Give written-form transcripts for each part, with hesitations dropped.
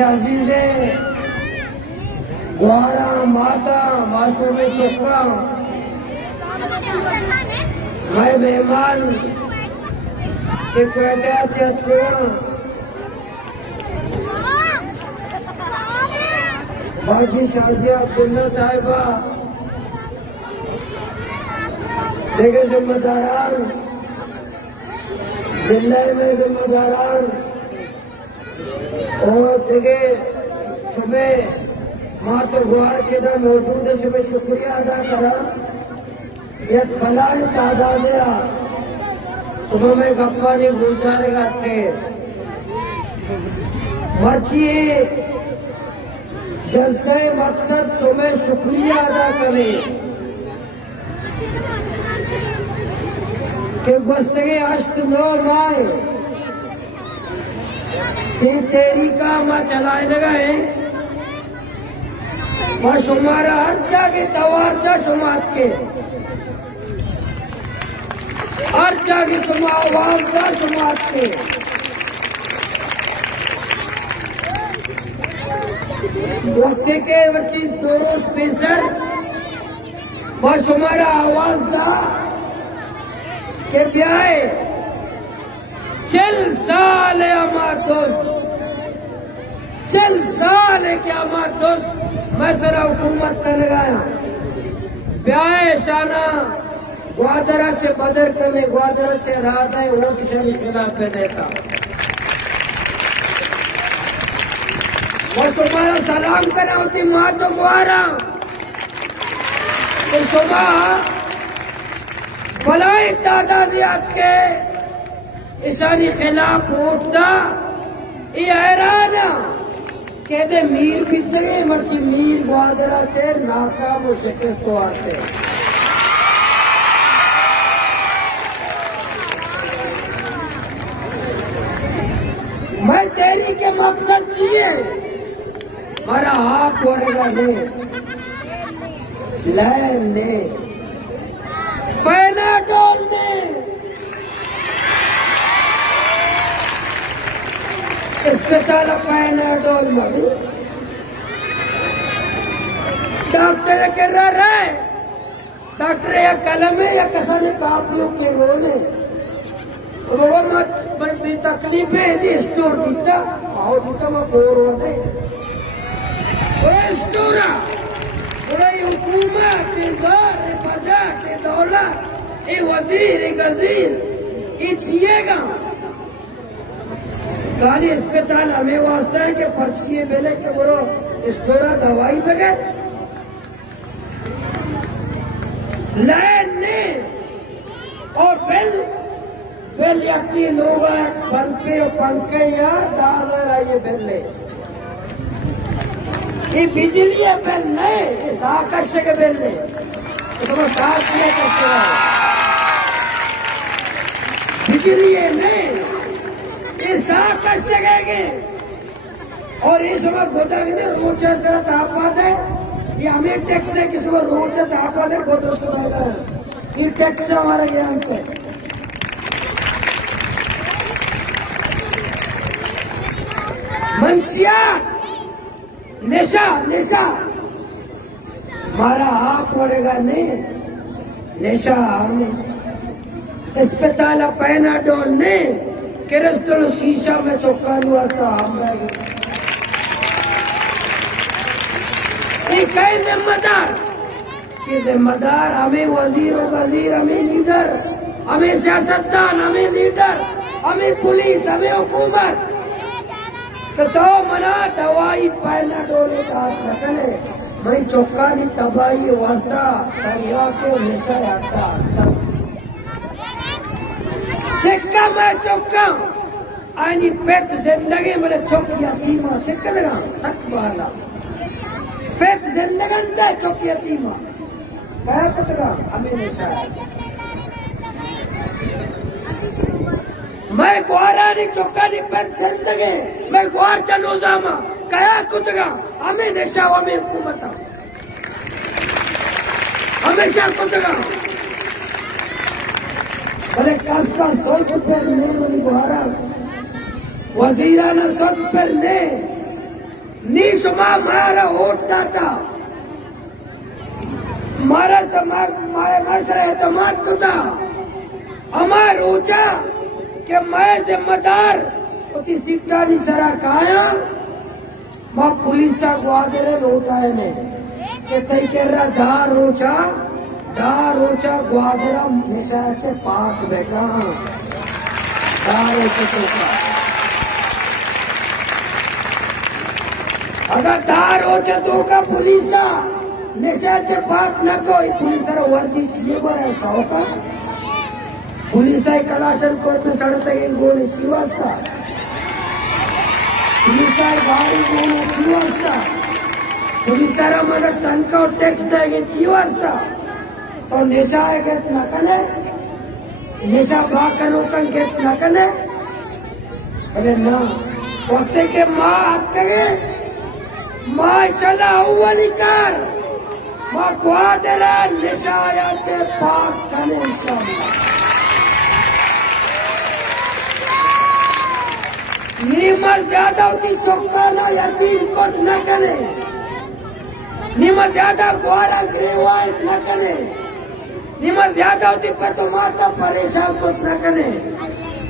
अजीजे द्वारा माता वासु में चुका मैं मेहमान के कहते बाकी शाजिया अब्दुल्ला साहिबा देखे जिम्मेदारान जिले में जिम्मेदारान और देखे सुबह माँ तो गुआर के इधर मौजूद है सुबह शुक्रिया अदा करा यह फलान तादाद सुबह में गप्पा नहीं गुजारे गाते बचिए जलसे मकसद सुबह शुक्रिया अदा करे कि बस्तगे अष्ट नौ राय तेरी का माँ चलाए लगाए और शुमारा हर जागे तवार जा शुमार के हर जागे शुमार जा शुमार के वक्त के 25 दो रोज पेशर और शुमारा आवाज दा के ब्याहे चल साल है हमार दोस्त चल साल है क्या हमार दोस्त मैं जरा हुकूमत कर लगाया ब्याहे शाना ग्वादरा से बदर करने ग्वादरा से रात है वो किसी खिलाफ पे देता और तुम्हारा सलाम करा होती माँ तो गुआरा तो सुबह भलाई तादादियात के ईसानी खिलाफ उठता ये हैरान कहते मीर कितने मर्ची मीर ग्वादरा से नाकाम और शिकस्त तो आते मैं तेरी के मकसद चाहिए हमारा हाथ पड़ेगा ने लेने पैना डोलने अस्पताल पैना डोल डॉक्टर कर रहा है डॉक्टर या कलम है या कसा ने कापियों के गोले रोग मत बड़ी तकलीफ है जी स्टोर कितना आओ कितना मैं बोर हो गए स्टोरा बड़ी हुकूमत इंतजार बजट दौलत ये वजीर गजीर ये छिएगा काली अस्पताल हमें वास्ता है कि पर्ची बेले के बोलो स्टोरा दवाई बगैर लाइन ने और बिल बिल यकी लोग पंखे या दादर ये बिल ले ये बिजली है बिल नहीं इस आकाश के बिल ले तुम्हें साथ किया करते बिजली है नहीं इस आकाश गए और इस समय गोदा रोचा तरह तापमान है ये हमें टैक्स है कि सुबह रोचा तापमान है गोदों को ये टैक्स है हमारा ज्ञान पे मंशियात नशा नशा हमारा हाथ पड़ेगा नहीं नशा अस्पताल पैना डोलने केरस्टल शीशा में चौका हुआ था जिम्मेदार जिम्मेदार हमें वजीर वजीर हमें लीडर हमें सियासतदान हमें लीडर हमें पुलिस हमें हुकूमत तो मना दवाई पैना डोले का रखने मैं चौका नहीं तबाही वास्ता दरिया के हमेशा आता चक्का मैं चौका आनी पेट जिंदगी मेरे चौक यतीमा चक्कर लगा थक बाला पेट जिंदगन दे चौकी यतीमा कह कतरा हमें निशा मैं ग्वारा नी चौका नी पेट जिंदगी मैं ग्वार चलो जामा कया कुतरा हमें निशा हमें हुकूमत हमेशा कुतरा भले कासा सोच पर ने मनी ग्वारा वजीराना सोच पर ने नी शुमा मारा वोट दाता मारा समाज मारे मासरे एतमाद कुता अमार ऊंचा कि मैं जिम्मेदार उती सीटा नी सरा काया मां पुलिसा ग्वादरे लोटाए ने के तई केरा धार ऊंचा ग्वादरा निशाचे पाक बेटा धार ऊंचा अगर धार ऊंचा तो का पुलिसा निशाचे पाक न कोई पुलिसरा वर्दी छिए बरा सौका पुलिसा कलाशन कोर्ट में सड़ता है गोली चिवास्ता पुलिसा गाड़ी गोली चिवास्ता पुलिसरा मगर तनका टैक्स देगे चिवास्ता तो निशा गेट न कने निशा बाकनो कन गेट न कने अरे ना वक्ते के माँ आते माँ चला अव्वली कार माँ ग्वादरा निशा आते पाक कने इंशाअल्लाह नीमर ज्यादा होती चौका ना यकीन को न करे नीमर ज्यादा ग्वारा ग्रेवाइट न करे नीमर ज्यादा होती पर तो माता परेशान को न करे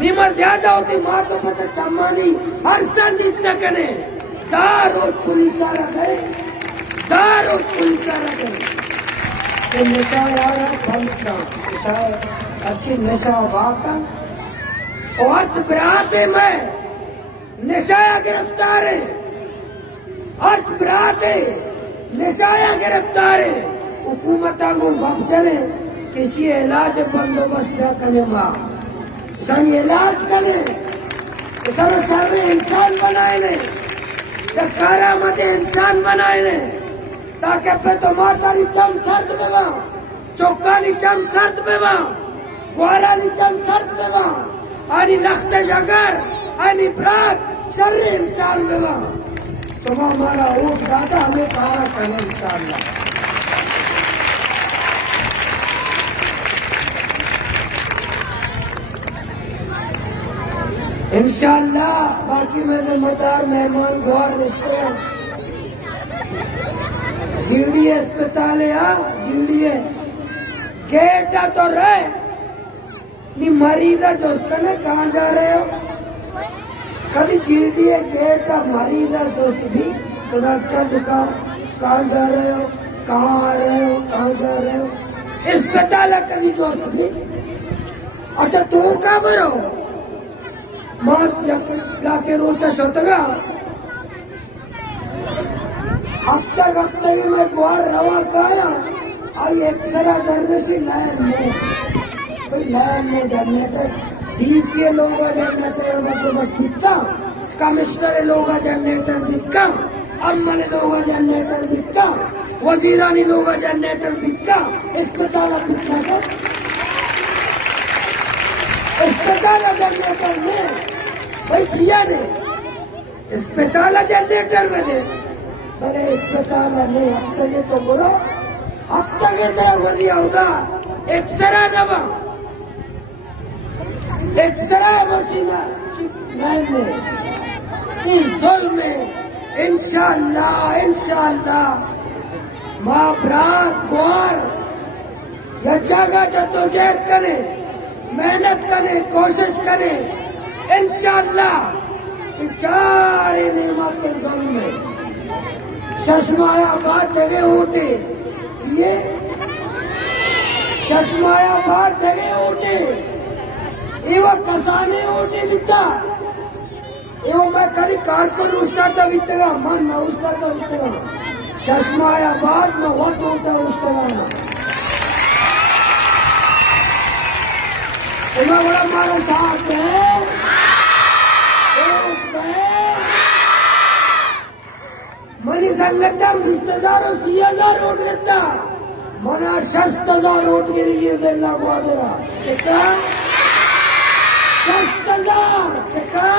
नीमर ज्यादा होती माँ तो पता चम्मानी हर संदित न करे दार और पुलिस रखे दार और पुलिस रखे नशा वाला नशा अच्छी नशा वाका और आज बराते में निशाया गिरफ्तार है आज बराते निशाया गिरफ्तार है हुकूमत को बाप चले किसी इलाज बंदोबस्त न करने माँ सही इलाज करे सर सारे इंसान बनाए ने कारा मत इंसान बनाए ने ताकि पे तो माता नी चम सर्द में वहाँ चौका नी चम सर्द में वहाँ ग्वारा नी चम सर्द में वहाँ आनी लखते जगर आनी प्रात शर्र इंसान में वहाँ तो हमारा वोट दादा हमें कहा करना इंशाअल्लाह इंशाअल्लाह बाकी मेरे मदार मेहमान गौर रिश्ते जीडी अस्पताल जीडीए गेट तो रहे नी मरीज दोस्त ने कहाँ जा रहे हो कभी जीडीए गेट का मरीज दोस्त भी सुरक्षा दिखाओ कहाँ जा रहे हो कहाँ आ रहे हो कहाँ जा रहे हो अस्पताल कभी दोस्त भी अच्छा तू कहाँ मरो माँ जाके रोचा सतगा अब तक मैं बाहर रवा काया आई एक्सरा करने से लाइन में जनरेटर डीसीए लोग जनरेटर दिखता कमिश्नर लोग जनरेटर दिखता अम्मल लोग जनरेटर दिखता वजीरानी लोग जनरेटर दिखता अस्पताल दिखता था अस्पताल जनरेटर में भाई छिया ने अस्पताल जनरेटर में दे मेरे अस्पताल में अब तक तो बोलो अब तक तेरा वजिया होगा एक्सरा दवा एक्सरा मशीना में इंशाअल्लाह माँ ब्रात ग्वार या जगह जद्दोजहद करे मेहनत करे कोशिश करे इंशाअल्लाह चारे नेमत के गम में चश्मायाबाद जगह उठे जिए चश्मायाबाद जगह उठे एवं कसाने उठे लिखता एवं मैं कभी कारकुन उसका वितरा मन न उसका वितरा चश्मायाबाद में वत होता उसका बड़ा हमारा साथ है मनी संघटन 20,000 30,000 वोट घेता मना 60,000 वोट गेली लागू दिला चक्का 60,000 चक्का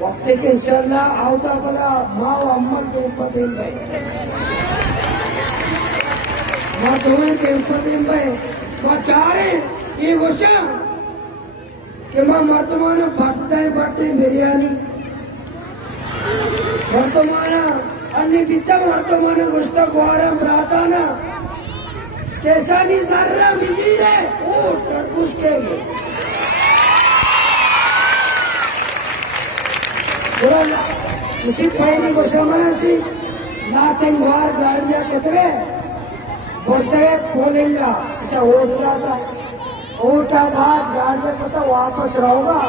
वक्त के इंशाल्लाह आवता बला माव अम्मा के पदेन भाई मां तुम्हें के पदेन भाई वाचारे ये गोशा कि मां वर्तमान बाटे बिरयानी वर्तमान अन्य बिता वर्तमान गोष्ट गौरव राताना कैसा नहीं जर्रा बिजी है उठ कर कुछ कहेंगे इसी पहली गोशा मना सी नाते गुआर गाड़िया कितने बोलते बोलेंगा ऐसा वोट जाता ओटा बाद गाड़िया पता वापस रहोगा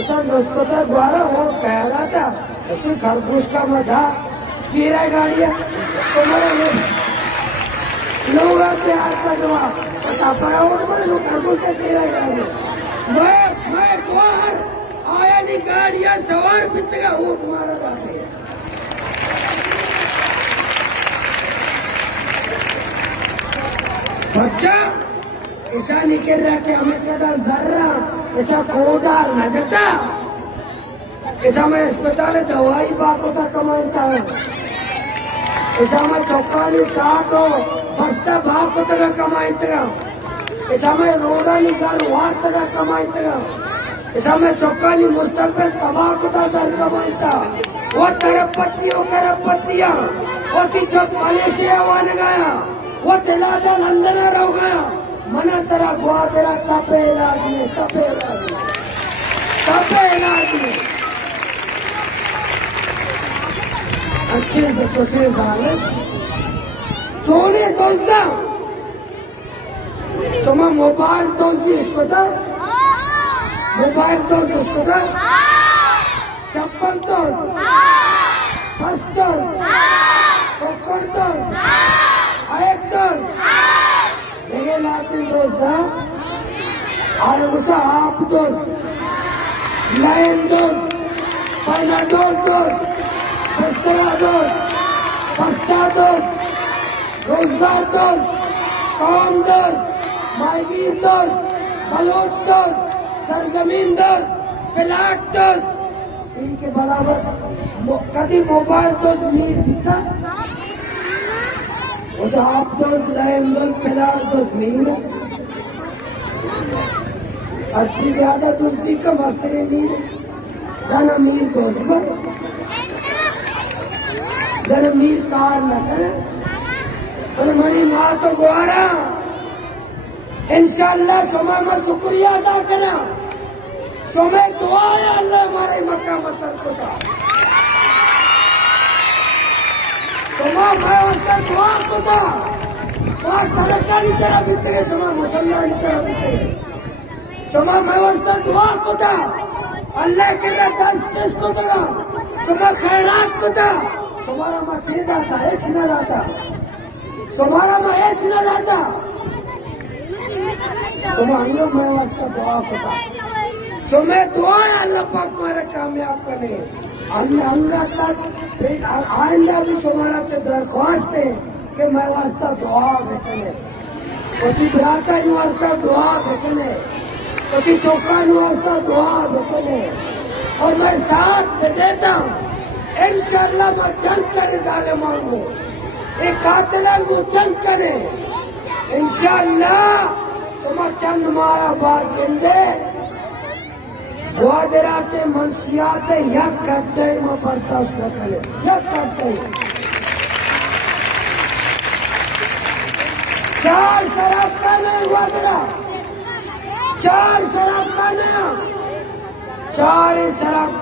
ऐसा दोस्तों का द्वारा वो कह रहा था उसमें खरगोश का मजा पी रहा है गाड़िया तुम्हारे लोग से आज तक पता पाया वोट बोले लोग खरगोश का पी रहा है गाड़िया मैं द्वार आया नहीं गाड़िया सवार पिता वोट मारा जाते बच्चा ऐसा निकल रहा कि हमें कदा जर्रा ऐसा कोटा न देता ऐसा मैं अस्पताल दवाई बात होता कमाता है ऐसा मैं चौकानी काटो बस्ता भाग होता कमाता ऐसा मैं रोड़ा निकाल वार तक कमाता ऐसा मैं चौकानी मुस्तकबिल तबाह होता दर कमाता वो करपत्तियां वो की चौक मलेशिया वाले गया वो तिलादा लंदन रह गया मना तेरा बुआ तेरा तपे इलाज में अच्छे बच्चों से गाले चोने दोस्ता तुम्हें मोबाइल दोस्त इसको था मोबाइल दोस्त उसको था चप्पल दोस्त फर्स्ट दोस्त पकड़ दोस्त एक दोस्त ये लातिन दोस्त और उसा आप दोस्त लाइन दोस्त पैनाडोल दोस्त बस्तरा दोस्त बस्ता दोस्त रोजगार दोस्त कौम दोस्त मायगी दोस्त बलोच दोस्त सरजमीन दोस्त प्लाट दोस्त इनके बराबर कभी मोबाइल दोस्त नहीं दिखता उसे आप दोस्त लाइन दोस्त प्लाट दोस्त नहीं अच्छी ज्यादा दूसरी का मस्तरे मीर जाना मीर दोस्त जन मीर कार न करे और मरी माँ तो गुआरा इंशाल्लाह समय में शुक्रिया अदा करा समय दुआ है अल्लाह हमारे मक्का मसल को था समय मैं उसका दुआ को था वहाँ सड़का नहीं तेरा बीते समय मुसल्ला नहीं तेरा बीते समय मैं उसका दुआ को था अल्लाह के दस को था समय खैरात को था तुम्हारा माँ सीधा था एक न रहता तुम्हारा माँ एक न रहता तुम्हें हम लोग मैं वास्ता दुआ होता तुम्हें दुआ है अल्लाह पाक मेरे कामयाब करे अल्लाह तक आइंदा भी तुम्हारा से दरख्वास्त है कि मैं वास्ता दुआ बेचने कभी भ्राता वास्ता दुआ बेचने कभी चौका वास्ता दुआ बेचने और मैं साथ में देता हूँ इंशाल्लाह मैं जंग करे जालिमां को एक कातिलां को जंग करे इंशाल्लाह तुम चंद मारा बात देंगे ग्वादरा से मंशियात यक करते मैं बर्दाश्त न करे यक करते 4 शराब खाने ग्वादरा 4 शराब खाने 4 शराब